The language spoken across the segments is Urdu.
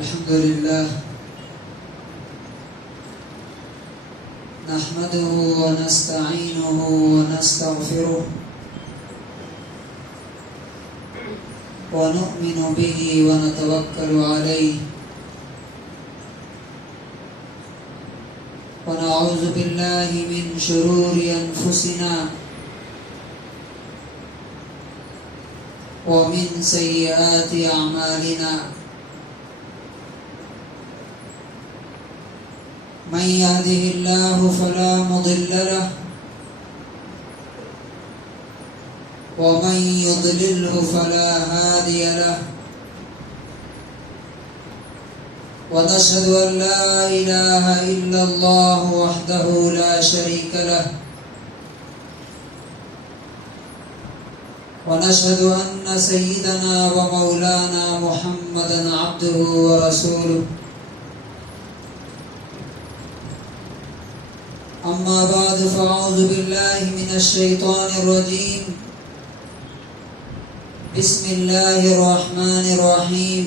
الحمد لله نحمده ونستعينه ونستغفره ونؤمن به ونتوكل عليه ونعوذ بالله من شرور أنفسنا ومن سيئات أعمالنا من يهده الله فلا مضل له ومن يضلله فلا هادي له ونشهد أن لا إله إلا الله وحده لا شريك له ونشهد أن سيدنا ومولانا محمدا عبده ورسوله أما بعد فأعوذ بالله من الشيطان الرجيم بسم الله الرحمن الرحيم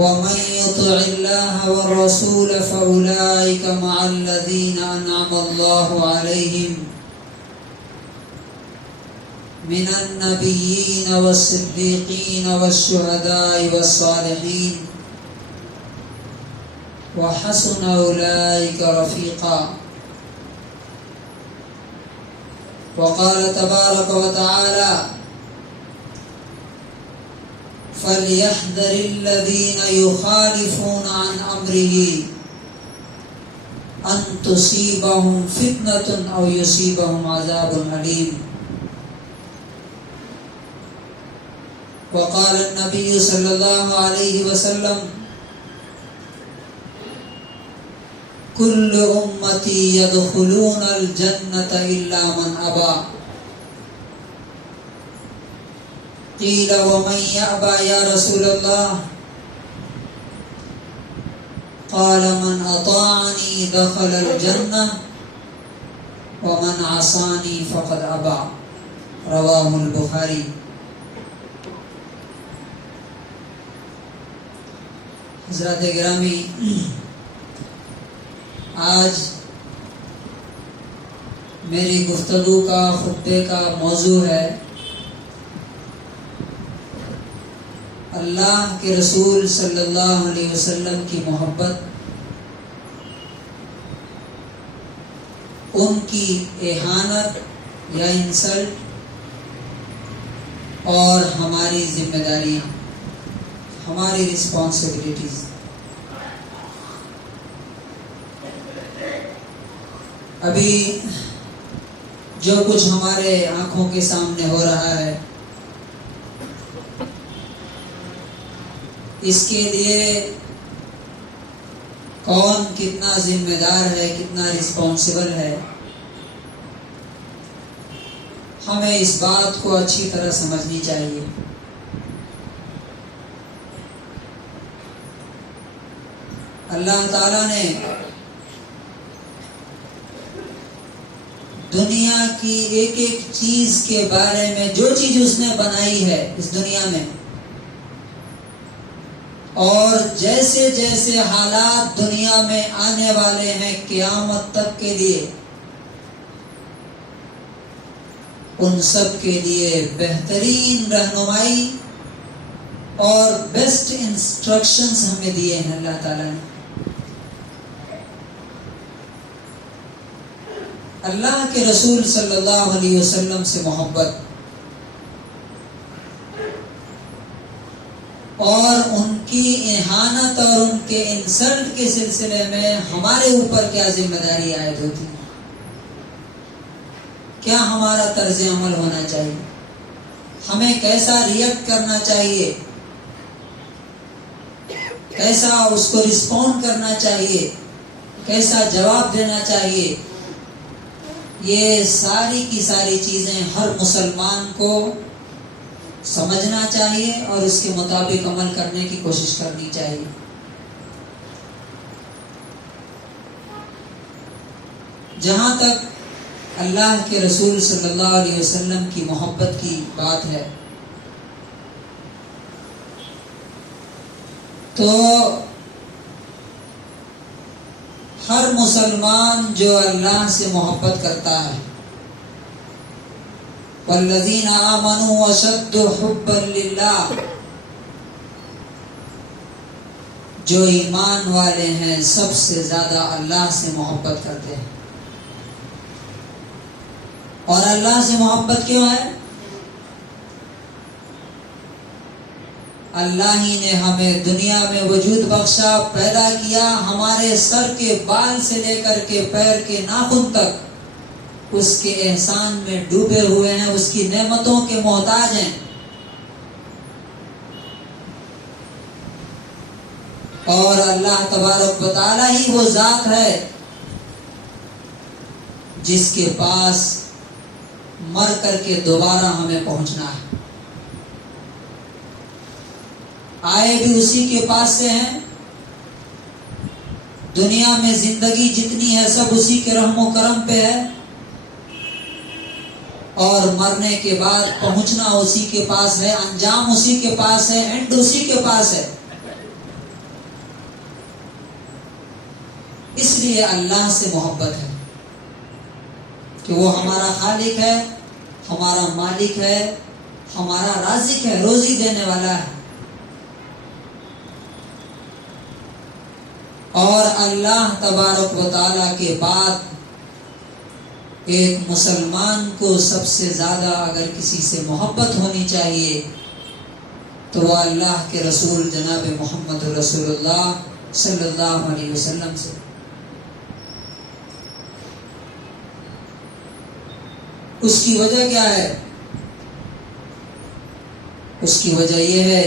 ومن يطع الله والرسول فأولئك مع الذين أنعم الله عليهم من النبيين والصديقين والشهداء والصالحين وحسن أولئك رفيقا وقال تبارك وتعالى فليحذر الذين يخالفون عن أمره أن تصيبهم فتنة أو يصيبهم عذاب أليم وقال النبي صلى الله عليه وسلم كل أمتي يدخلون الجنة إلا من أبى قيل ومن يأبى يا رسول الله قال من أطاعني دخل الجنة ومن عصاني فقد أبى رواه البخاري. حضرات گرامی، آج میری گفتگو کا خطبے کا موضوع ہے اللہ کے رسول صلی اللہ علیہ وسلم کی محبت، ان کی اہانت یا انسلٹ اور ہماری ذمہ داریاں، ہماری رسپانسبلٹیز. ابھی جو کچھ ہمارے آنکھوں کے سامنے ہو رہا ہے، اس کے لیے کون کتنا ذمہ دار ہے، کتنا رسپانسبل ہے، ہمیں اس بات کو اچھی طرح سمجھنی چاہیے. اللہ تعالیٰ نے دنیا کی ایک ایک چیز کے بارے میں، جو چیز اس نے بنائی ہے اس دنیا میں، اور جیسے جیسے حالات دنیا میں آنے والے ہیں قیامت تک کے لیے، ان سب کے لیے بہترین رہنمائی اور بیسٹ انسٹرکشنز ہمیں دیے ہیں اللہ تعالیٰ نے. اللہ کے رسول صلی اللہ علیہ وسلم سے محبت اور ان کی اہانت اور ان کے انسلٹ کے سلسلے میں ہمارے اوپر کیا ذمہ داری عائد ہوتی ہے، کیا ہمارا طرز عمل ہونا چاہیے، ہمیں کیسا ریئیکٹ کرنا چاہیے، کیسا اس کو رسپونڈ کرنا چاہیے، کیسا جواب دینا چاہیے. یہ ساری کی ساری چیزیں ہر مسلمان کو سمجھنا چاہیے اور اس کے مطابق عمل کرنے کی کوشش کرنی چاہیے. جہاں تک اللہ کے رسول صلی اللہ علیہ وسلم کی محبت کی بات ہے، تو ہر مسلمان جو اللہ سے محبت کرتا ہے، والذین آمنوا اشد حبا للہ، جو ایمان والے ہیں سب سے زیادہ اللہ سے محبت کرتے ہیں۔ اور اللہ سے محبت کیوں ہے؟ اللہ ہی نے ہمیں دنیا میں وجود بخشا، پیدا کیا، ہمارے سر کے بال سے لے کر کے پیر کے ناخن تک اس کے احسان میں ڈوبے ہوئے ہیں، اس کی نعمتوں کے محتاج ہیں۔ اور اللہ تبارک و تعالی ہی وہ ذات ہے جس کے پاس مر کر کے دوبارہ ہمیں پہنچنا ہے۔ آئے بھی اسی کے پاس سے ہیں، دنیا میں زندگی جتنی ہے سب اسی کے رحم و کرم پہ ہے، اور مرنے کے بعد پہنچنا اسی کے پاس ہے، انجام اسی کے پاس ہے، اینڈ اسی کے پاس ہے۔ اس لیے اللہ سے محبت ہے کہ وہ ہمارا خالق ہے، ہمارا مالک ہے، ہمارا رازق ہے، روزی دینے والا ہے۔ اور اللہ تبارک و تعالیٰ کے بعد ایک مسلمان کو سب سے زیادہ اگر کسی سے محبت ہونی چاہیے تو وہ اللہ کے رسول جناب محمد رسول اللہ صلی اللہ علیہ وسلم سے۔ اس کی وجہ کیا ہے؟ اس کی وجہ یہ ہے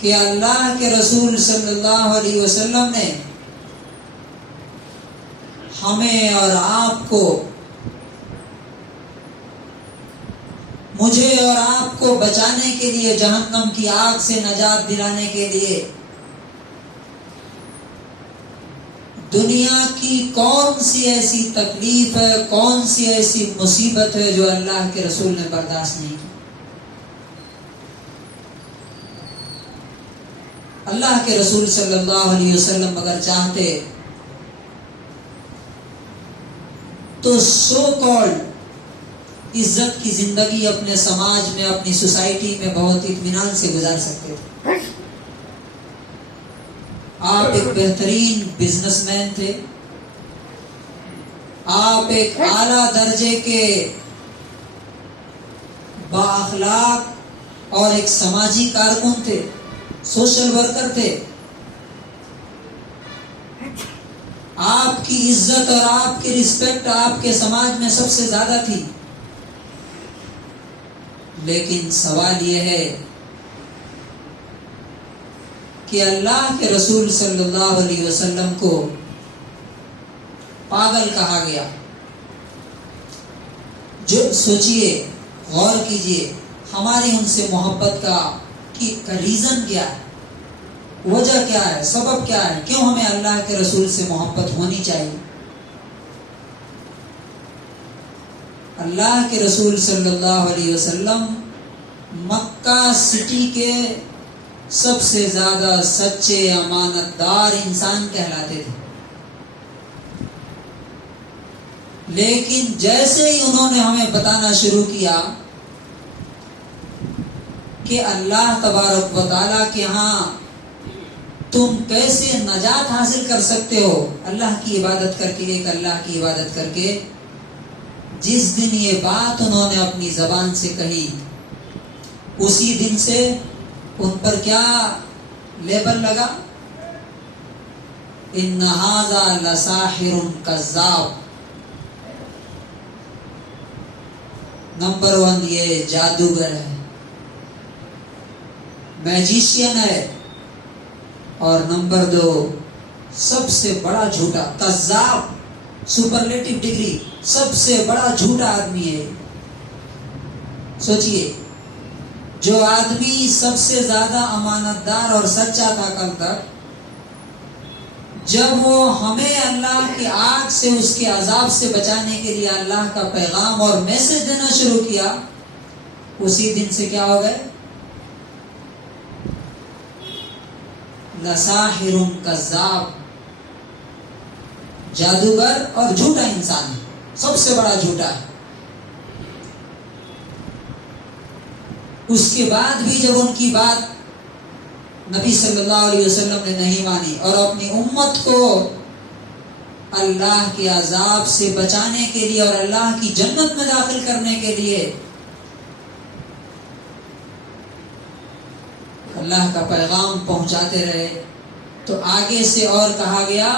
کہ اللہ کے رسول صلی اللہ علیہ وسلم نے ہمیں اور آپ کو، مجھے اور آپ کو بچانے کے لیے، جہنم کی آگ سے نجات دلانے کے لیے دنیا کی کون سی ایسی تکلیف ہے، کون سی ایسی مصیبت ہے جو اللہ کے رسول نے برداشت نہیں کی۔ اللہ کے رسول صلی اللہ علیہ وسلم اگر چاہتے تو سو کالڈ عزت کی زندگی اپنے سماج میں، اپنی سوسائٹی میں بہت اطمینان سے گزار سکتے تھے۔ آپ ایک بہترین بزنس مین تھے، آپ ایک اعلیٰ درجے کے بااخلاق اور ایک سماجی کارکن تھے، سوشل ورکر تھے، آپ کی عزت اور آپ کی رسپیکٹ آپ کے سماج میں سب سے زیادہ تھی۔ لیکن سوال یہ ہے کہ اللہ کے رسول صلی اللہ علیہ وسلم کو پاگل کہا گیا۔ جو سوچئے، غور کیجئے، ہماری ان سے محبت کا ریزن کیا ہے، وجہ کیا ہے، سبب کیا ہے، کیوں ہمیں اللہ کے رسول سے محبت ہونی چاہیے؟ اللہ کے رسول صلی اللہ علیہ وسلم مکہ سٹی کے سب سے زیادہ سچے امانت دار انسان کہلاتے تھے، لیکن جیسے ہی انہوں نے ہمیں بتانا شروع کیا کہ اللہ تبارک و تعالیٰ کے ہاں تم کیسے نجات حاصل کر سکتے ہو اللہ کی عبادت کر کے، ایک اللہ کی عبادت کر کے، جس دن یہ بات انہوں نے اپنی زبان سے کہی اسی دن سے ان پر کیا لیبل لگا؟ ان ھذا لساحر کذاب۔ نمبر 1 یہ جادوگر ہے، میجیشین ہے، اور نمبر 2 سب سے بڑا جھوٹا، کذاب، سپرلیٹو ڈگری، سب سے بڑا جھوٹا آدمی ہے۔ سوچئے، جو آدمی سب سے زیادہ امانت دار اور سچا تھا کل تک، جب وہ ہمیں اللہ کی آگ سے، اس کے عذاب سے بچانے کے لیے اللہ کا پیغام اور میسج دینا شروع کیا، اسی دن سے کیا ہو گئے؟ لساحر کذاب، جادوگر اور جھوٹا انسان ہے، سب سے بڑا جھوٹا ہے۔ اس کے بعد بھی جب ان کی بات نبی صلی اللہ علیہ وسلم نے نہیں مانی اور اپنی امت کو اللہ کے عذاب سے بچانے کے لیے اور اللہ کی جنت میں داخل کرنے کے لیے اللہ کا پیغام پہنچاتے رہے، تو آگے سے اور کہا گیا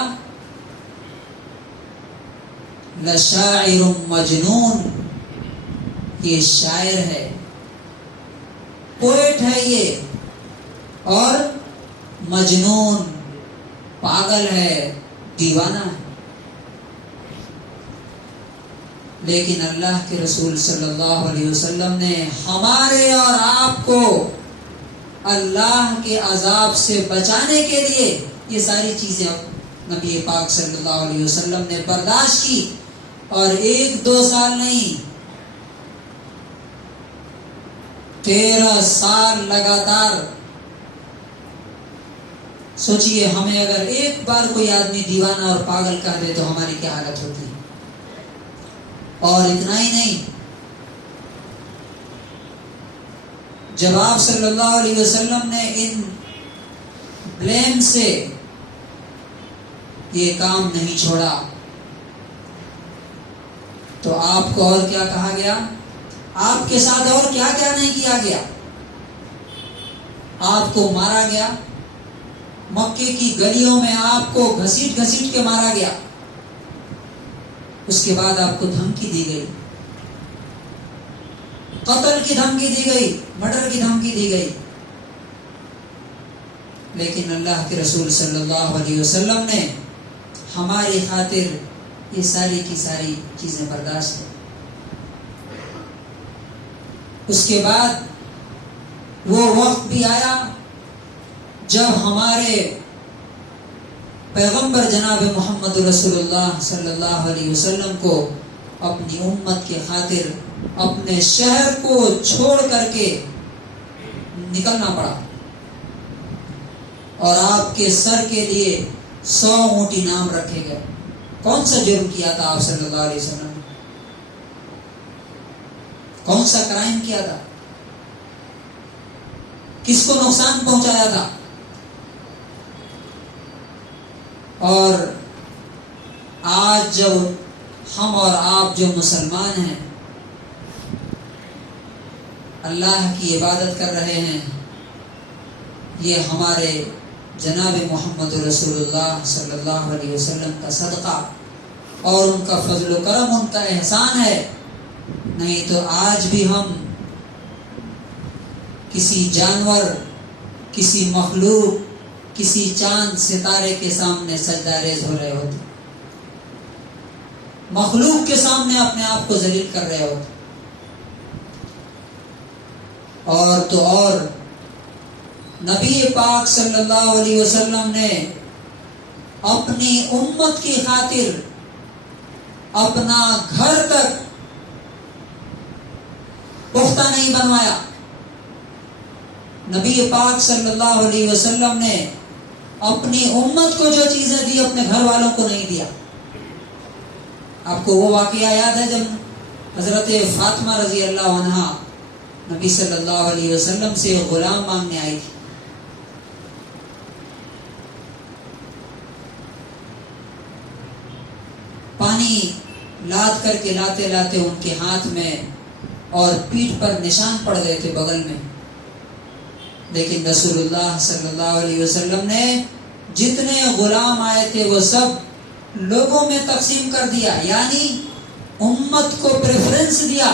لشاعر مجنون، یہ شاعر ہے، پوئٹ ہے یہ، اور مجنون، پاگل ہے، دیوانہ ہے۔ لیکن اللہ کے رسول صلی اللہ علیہ وسلم نے ہمارے اور آپ کو اللہ کے عذاب سے بچانے کے لیے یہ ساری چیزیں نبی پاک صلی اللہ علیہ وسلم نے برداشت کی، اور 1-2 سال نہیں، 13 سال لگاتار۔ سوچئے ہمیں اگر ایک بار کوئی آدمی دیوانہ اور پاگل کہہ دے تو ہماری کیا حالت ہوتی ہے۔ اور اتنا ہی نہیں، جب آپ صلی اللہ علیہ وسلم نے ان بلیم سے یہ کام نہیں چھوڑا تو آپ کو اور کیا کہا گیا، آپ کے ساتھ اور کیا کیا نہیں کیا گیا۔ آپ کو مارا گیا، مکے کی گلیوں میں آپ کو گھسیٹ گھسیٹ کے مارا گیا، اس کے بعد آپ کو دھمکی دی گئی، قتل کی دھمکی دی گئی، مرڈر کی دھمکی دی گئی، لیکن اللہ کے رسول صلی اللہ علیہ وسلم نے ہماری خاطر یہ ساری کی ساری چیزیں برداشت کی۔ اس کے بعد وہ وقت بھی آیا جب ہمارے پیغمبر جناب محمد رسول اللہ صلی اللہ علیہ وسلم کو اپنی امت کے خاطر اپنے شہر کو چھوڑ کر کے نکلنا پڑا، اور آپ کے سر کے لیے 100 اونٹ انعام رکھے گئے۔ کون سا جرم کیا تھا آپ صلی اللہ علیہ وسلم نے؟ کون سا کرائم کیا تھا؟ کس کو نقصان پہنچایا تھا؟ اور آج جب ہم اور آپ جو مسلمان ہیں اللہ کی عبادت کر رہے ہیں، یہ ہمارے جناب محمد رسول اللہ صلی اللہ علیہ وسلم کا صدقہ اور ان کا فضل و کرم، ان کا احسان ہے۔ نہیں تو آج بھی ہم کسی جانور، کسی مخلوق، کسی چاند ستارے کے سامنے سجدہ ریز ہو رہے ہوتے، مخلوق کے سامنے اپنے آپ کو ذلیل کر رہے ہوتے۔ اور تو اور نبی پاک صلی اللہ علیہ وسلم نے اپنی امت کی خاطر اپنا گھر تک پختہ نہیں بنوایا۔ نبی پاک صلی اللہ علیہ وسلم نے اپنی امت کو جو چیزیں دی اپنے گھر والوں کو نہیں دیا۔ آپ کو وہ واقعہ یاد ہے جب حضرت فاطمہ رضی اللہ عنہا نبی صلی اللہ علیہ وسلم سے غلام مانگنے آئی تھی، پانی لاد کر کے لاتے لاتے ان کے ہاتھ میں اور پیٹھ پر نشان پڑ گئے تھے بغل میں، لیکن رسول اللہ صلی اللہ علیہ وسلم نے جتنے غلام آئے تھے وہ سب لوگوں میں تقسیم کر دیا، یعنی امت کو پریفرنس دیا،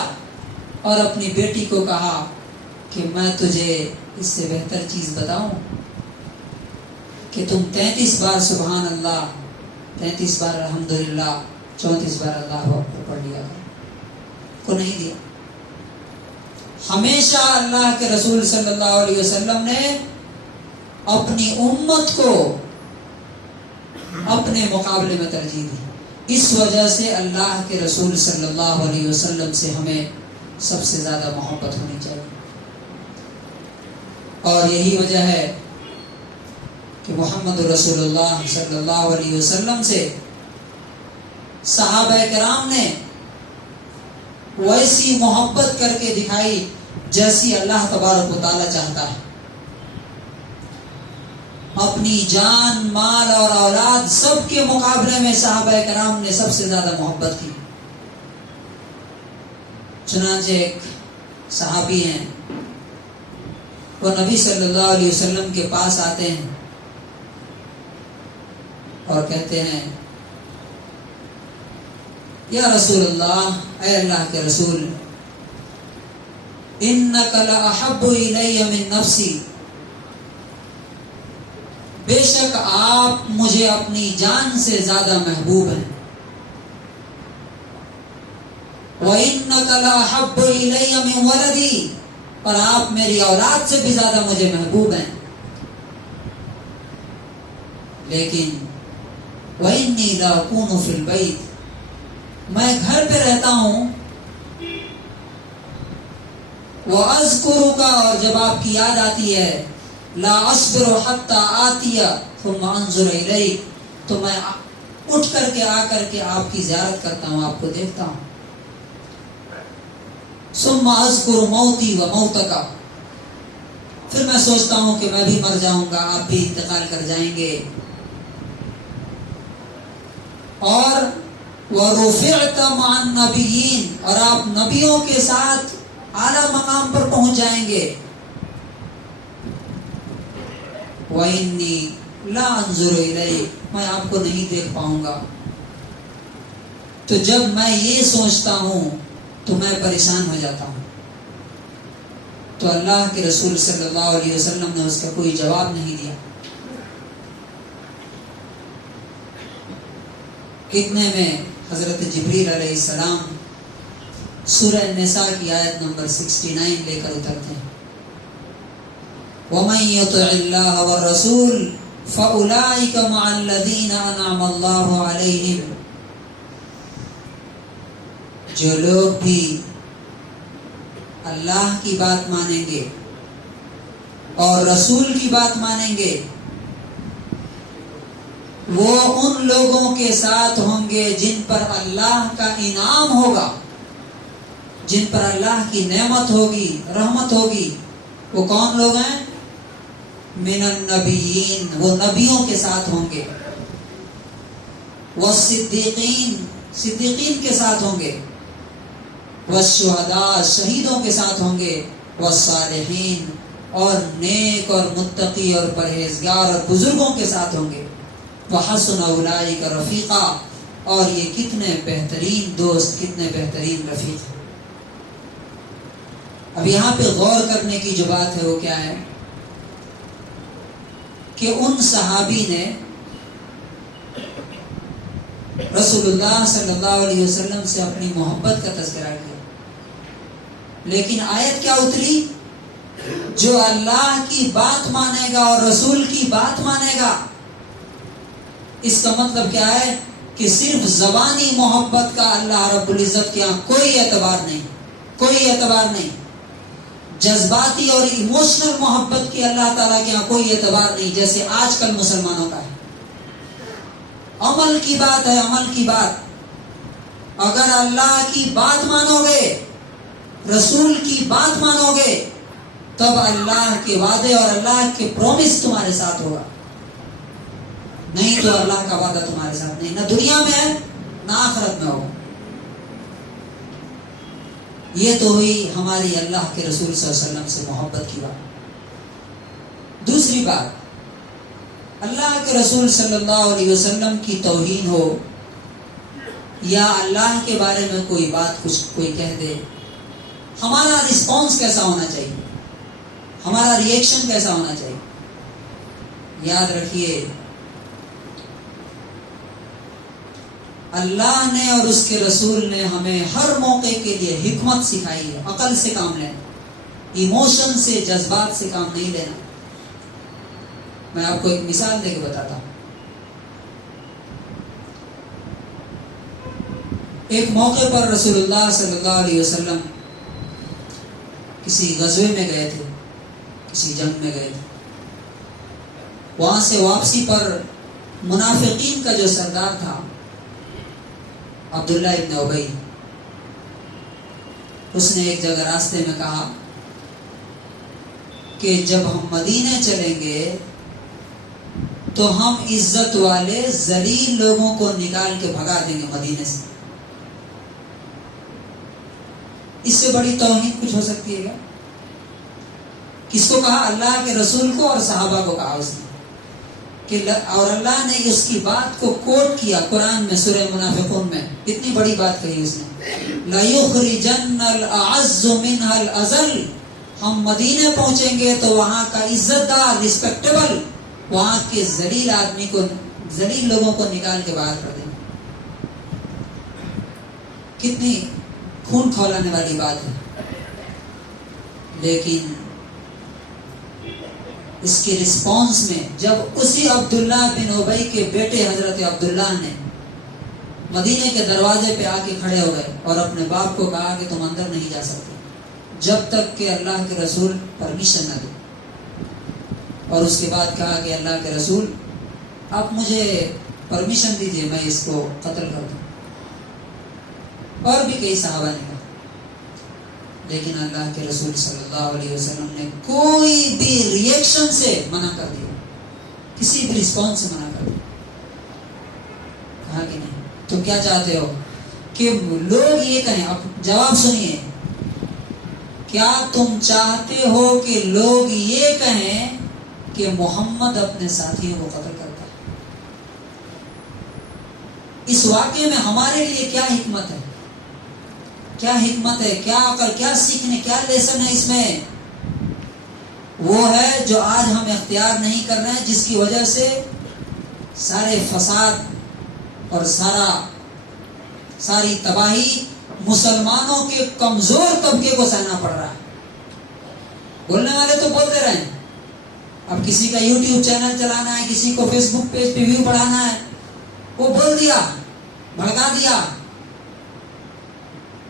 اور اپنی بیٹی کو کہا کہ میں تجھے اس سے بہتر چیز بتاؤں کہ تم 33 بار سبحان اللہ، 33 بار الحمدللہ، 34 بار اللہ اکبر پڑھ لیا کو نہیں دیا۔ ہمیشہ اللہ کے رسول صلی اللہ علیہ وسلم نے اپنی امت کو اپنے مقابلے میں ترجیح دی۔ اس وجہ سے اللہ کے رسول صلی اللہ علیہ وسلم سے ہمیں سب سے زیادہ محبت ہونی چاہیے، اور یہی وجہ ہے کہ محمد رسول اللہ صلی اللہ علیہ وسلم سے صحابہ کرام نے ویسی محبت کر کے دکھائی جیسی اللہ تبارک و تعالیٰ چاہتا ہے. اپنی جان، مال اور اولاد سب کے مقابلے میں صحابہ کرام نے سب سے زیادہ محبت کی. چنانچہ ایک صحابی ہیں، وہ نبی صلی اللہ علیہ وسلم کے پاس آتے ہیں اور کہتے ہیں یا رسول اللہ، اے اللہ کے رسول، انک لاحب الی من نفسی، بے شک آپ مجھے اپنی جان سے زیادہ محبوب ہیں. وَإِنَّكَ لَأَحَبُّ إِلَيَّ مِنْ وَلَدِي، اور آپ میری اولاد سے بھی زیادہ مجھے محبوب ہیں. لیکن وَإِنِّي لَأَكُونُ فِي الْبَيْتِ، میں گھر پہ رہتا ہوں. وَأَذْكُرُكَ، اور جب آپ کی یاد آتی ہے، لا اصبر حتى آتي ثم انظر الیک، تو میں اٹھ کر کے آپ کی زیارت کرتا ہوں، آپ کو دیکھتا ہوں. ثم اذکر موتی و موتک، پھر میں سوچتا ہوں کہ میں بھی مر جاؤں گا، آپ بھی انتقال کر جائیں گے. اور ورفعت مع النبیین، اور آپ نبیوں کے ساتھ اعلیٰ مقام پر پہنچ جائیں گے. وَإِنِّي لَا أَنظُرُ إِلَيْكَ، میں آپ کو نہیں دیکھ پاؤں گا. تو جب میں یہ سوچتا ہوں تو میں پریشان ہو جاتا ہوں. تو اللہ کے رسول صلی اللہ علیہ وسلم نے اس کا کوئی جواب نہیں دیا. کتنے میں حضرت جبریل علیہ السلام سورہ نساء کی آیت نمبر 69 لے کر اترتے ہیں. وَمَن يُطِعِ اللَّهَ وَالرَّسُولَ فَأُولَٰئِكَ مَعَ الَّذِينَ أَنْعَمَ اللَّهُ عَلَيْهِمْ، جو لوگ بھی اللہ کی بات مانیں گے اور رسول کی بات مانیں گے، وہ ان لوگوں کے ساتھ ہوں گے جن پر اللہ کا انعام ہوگا، جن پر اللہ کی نعمت ہوگی، رحمت ہوگی. وہ کون لوگ ہیں؟ من النبیین، وہ نبیوں کے ساتھ ہوں گے. والصدیقین، صدیقین کے ساتھ ہوں گے. والشہداء، شہیدوں کے ساتھ ہوں گے. والصالحین، اور نیک اور متقی اور پرہیزگار اور بزرگوں کے ساتھ ہوں گے. وحسن اولئک رفیقا، اور یہ کتنے بہترین دوست، کتنے بہترین رفیق. اب یہاں پہ غور کرنے کی جو بات ہے وہ کیا ہے کہ ان صحابی نے رسول اللہ صلی اللہ علیہ وسلم سے اپنی محبت کا تذکرہ کیا، لیکن آیت کیا اتری؟ جو اللہ کی بات مانے گا اور رسول کی بات مانے گا. اس کا مطلب کیا ہے کہ صرف زبانی محبت کا اللہ رب العزت کے یہاں کوئی اعتبار نہیں، کوئی اعتبار نہیں. جذباتی اور ایموشنل محبت کی اللہ تعالیٰ کے یہاں کوئی اعتبار نہیں جیسے آج کل مسلمانوں کا ہے. عمل کی بات ہے، عمل کی بات. اگر اللہ کی بات مانو گے، رسول کی بات مانو گے، تب اللہ کے وعدے اور اللہ کے پرومس تمہارے ساتھ ہوگا. نہیں تو اللہ کا وعدہ تمہارے ساتھ نہیں، نہ دنیا میں ہے نہ آخرت میں ہوگا. یہ تو ہوئی ہماری اللہ کے رسول صلی اللہ علیہ وسلم سے محبت کی بات. دوسری بات، اللہ کے رسول صلی اللہ علیہ وسلم کی توہین ہو یا اللہ کے بارے میں کوئی بات کچھ کوئی کہہ دے، ہمارا رسپانس کیسا ہونا چاہیے، ہمارا ریئیکشن کیسا ہونا چاہیے؟ یاد رکھیے، اللہ نے اور اس کے رسول نے ہمیں ہر موقع کے لیے حکمت سکھائی ہے. عقل سے کام لینا، ایموشن سے، جذبات سے کام نہیں لینا. میں آپ کو ایک مثال دے کے بتاتا ہوں. ایک موقع پر رسول اللہ صلی اللہ علیہ وسلم کسی غزوے میں گئے تھے، کسی جنگ میں گئے تھے. وہاں سے واپسی پر منافقین کا جو سردار تھا عبداللہ ابن ابی، اس نے ایک جگہ راستے میں کہا کہ جب ہم مدینے چلیں گے تو ہم عزت والے ذلیل لوگوں کو نکال کے بھگا دیں گے مدینے سے۔ اس سے بڑی توہین کچھ ہو سکتی ہے کیا؟ کس کو کہا؟ اللہ کے رسول کو اور صحابہ کو کہا اس نے کہ اور اللہ نے اس کی بات کو کوٹ کیا قرآن میں سورہ منافقون میں، اتنی بڑی بات کہی اس نے، لَيُخْرِجَنَّ الْأَعَزُّ مِنْهَا الْأَذَلُّ، ہم مدینے پہنچیں گے تو وہاں کا عزت دار رسپیکٹیبل وہاں کے ذلیل آدمی کو، ذلیل لوگوں کو نکال کے باہر کر دیں گے۔ کتنی خون کھولانے والی بات ہے، لیکن اس کے رسپانس میں جب اسی عبداللہ بن ابی کے بیٹے حضرت عبداللہ نے مدینے کے دروازے پہ آ کے کھڑے ہو گئے اور اپنے باپ کو کہا کہ تم اندر نہیں جا سکتے جب تک کہ اللہ کے رسول پرمیشن نہ دے، اور اس کے بعد کہا کہ اللہ کے رسول آپ مجھے پرمیشن دیجئے میں اس کو قتل کر دوں، اور بھی کئی صحابہ نے کہا، لیکن اللہ کے رسول صلی اللہ علیہ وسلم نے کوئی بھی ریئیکشن سے منع کر دیا، کسی بھی رسپانس سے منع کر دیا، کہا کہ نہیں۔ تو کیا چاہتے ہو کہ لوگ یہ کہیں؟ اب جواب سنیے، کیا تم چاہتے ہو کہ لوگ یہ کہیں کہ محمد اپنے ساتھیوں کو قتل کرتا ہے؟ اس واقعے میں ہمارے لیے کیا حکمت ہے، کیا حکمت ہے، کیا عقل، کیا سیکھنے، کیا لیسن ہے اس میں؟ وہ ہے جو آج ہم اختیار نہیں کر رہے ہیں، جس کی وجہ سے سارے فساد اور ساری تباہی مسلمانوں کے کمزور طبقے کو سہنا پڑ رہا ہے۔ بولنے والے تو بولتے رہے، اب کسی کا یوٹیوب چینل چلانا ہے، کسی کو فیس بک پیج پہ ویو بڑھانا ہے، وہ بول دیا، بھڑکا دیا۔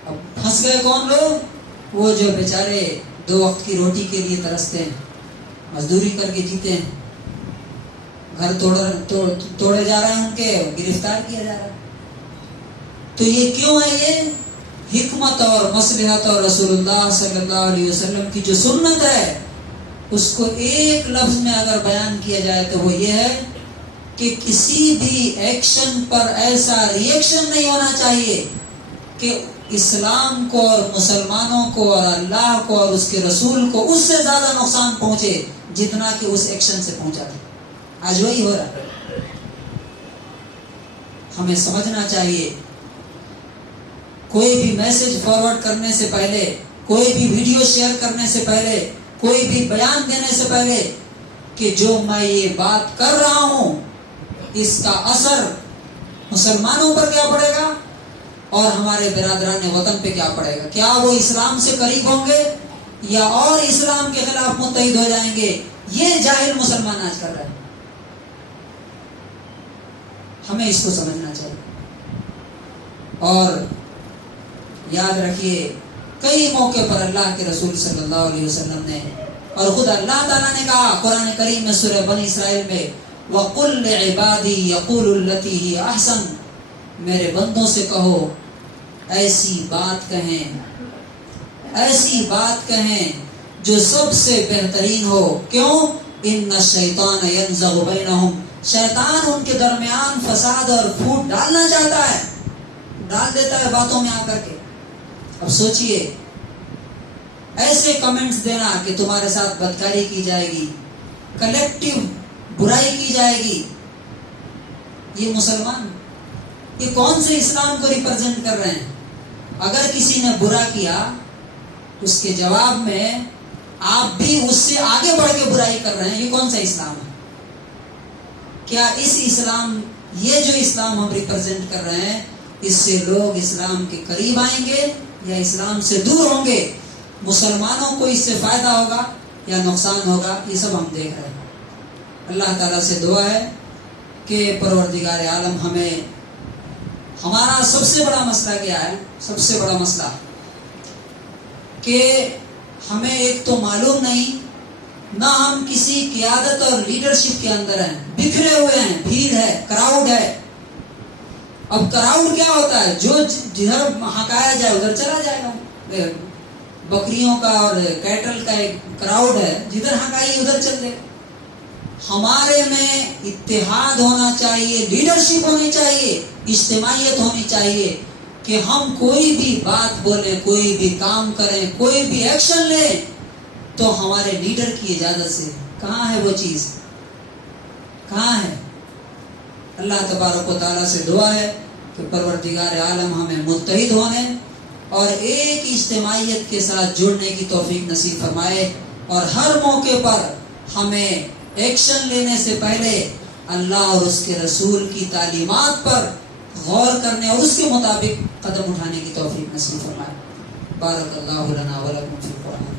اب پھنس گئے کون لوگ؟ وہ جو بیچارے 2 وقت کی روٹی کے لیے ترستے ہیں، مزدوری کر کے جیتے ہیں، گھر توڑے جا رہے ہیں، ان کے گرفتار کیا جا رہا ہے۔ تو یہ کیوں ہے؟ یہ حکمت اور مصلحت اور رسول اللہ صلی اللہ علیہ وسلم کی جو سنت ہے، اس کو ایک لفظ میں اگر بیان کیا جائے تو وہ یہ ہے کہ کسی بھی ایکشن پر ایسا ریئیکشن نہیں ہونا چاہیے کہ اسلام کو اور مسلمانوں کو اور اللہ کو اور اس کے رسول کو اس سے زیادہ نقصان پہنچے جتنا کہ اس ایکشن سے پہنچا تھا۔ آج وہی ہو رہا ہے۔ ہمیں سمجھنا چاہیے، کوئی بھی میسج فارورڈ کرنے سے پہلے، کوئی بھی ویڈیو شیئر کرنے سے پہلے، کوئی بھی بیان دینے سے پہلے، کہ جو میں یہ بات کر رہا ہوں اس کا اثر مسلمانوں پر کیا پڑے گا اور ہمارے برادران وطن پہ کیا پڑے گا؟ کیا وہ اسلام سے قریب ہوں گے یا اور اسلام کے خلاف متحد ہو جائیں گے؟ یہ جاہل مسلمان آج کر رہے ہیں۔ ہمیں اس کو سمجھنا چاہیے، اور یاد رکھیے کئی موقع پر اللہ کے رسول صلی اللہ علیہ وسلم نے اور خود اللہ تعالیٰ نے کہا قرآن کریم میں سورہ بنی اسرائیل میں، وَقُلْ لِعِبَادِي يَقُولُ الَّتِي هِيَ أَحْسَنُ، میرے بندوں سے کہو ایسی بات کہیں جو سب سے بہترین ہو۔ کیوں؟ إِنَّ الشَّيْطَانَ يَنزَغُ بَيْنَهُمْ، شیطان ان کے درمیان فساد اور پھوٹ ڈالنا چاہتا ہے، ڈال دیتا ہے باتوں میں آ کر کے۔ اب سوچئے، ایسے کمنٹس دینا کہ تمہارے ساتھ بدکاری کی جائے گی، کلیکٹیو برائی کی جائے گی، یہ مسلمان، یہ کون سے اسلام کو ریپرزینٹ کر رہے ہیں؟ اگر کسی نے برا کیا اس کے جواب میں آپ بھی اس سے آگے بڑھ کے برائی کر رہے ہیں، یہ کون سا اسلام ہے؟ کیا اس اسلام، یہ جو اسلام ہم ریپرزینٹ کر رہے ہیں، اس سے لوگ اسلام کے قریب آئیں گے یا اسلام سے دور ہوں گے؟ مسلمانوں کو اس سے فائدہ ہوگا یا نقصان ہوگا؟ یہ سب ہم دیکھ رہے ہیں۔ اللہ تعالیٰ سے دعا ہے کہ پروردگار عالم ہمیں، ہمارا سب سے بڑا مسئلہ کیا ہے؟ سب سے بڑا مسئلہ کہ ہمیں ایک تو معلوم نہیں نہ ہم کسی قیادت اور لیڈرشپ کے اندر ہیں، بکھرے ہوئے ہیں، بھیڑ ہے، کراؤڈ ہے۔ اب کراؤڈ کیا ہوتا ہے؟ جو جدھر ہکایا جائے ادھر چلا جائے گا۔ بکریوں کا اور کیٹل کا ایک کراؤڈ ہے، جدھر ہکائی ادھر چل دے۔ ہمارے میں اتحاد ہونا چاہیے، لیڈرشپ ہونی چاہیے، اجتماعیت ہونی چاہیے کہ ہم کوئی بھی بات بولیں، کوئی بھی کام کریں، کوئی بھی ایکشن لیں تو ہمارے لیڈر کی اجازت سے۔ کہاں ہے وہ چیز؟ کہاں ہے؟ اللہ تبارک و تعالیٰ سے دعا ہے کہ پروردگار عالم ہمیں متحد ہونے اور ایک اجتماعیت کے ساتھ جڑنے کی توفیق نصیب فرمائے، اور ہر موقع پر ہمیں ایکشن لینے سے پہلے اللہ اور اس کے رسول کی تعلیمات پر غور کرنے اور اس کے مطابق قدم اٹھانے کی توفیق نصیب فرمائے۔ بارک اللہ لنا ولکم فی القرآن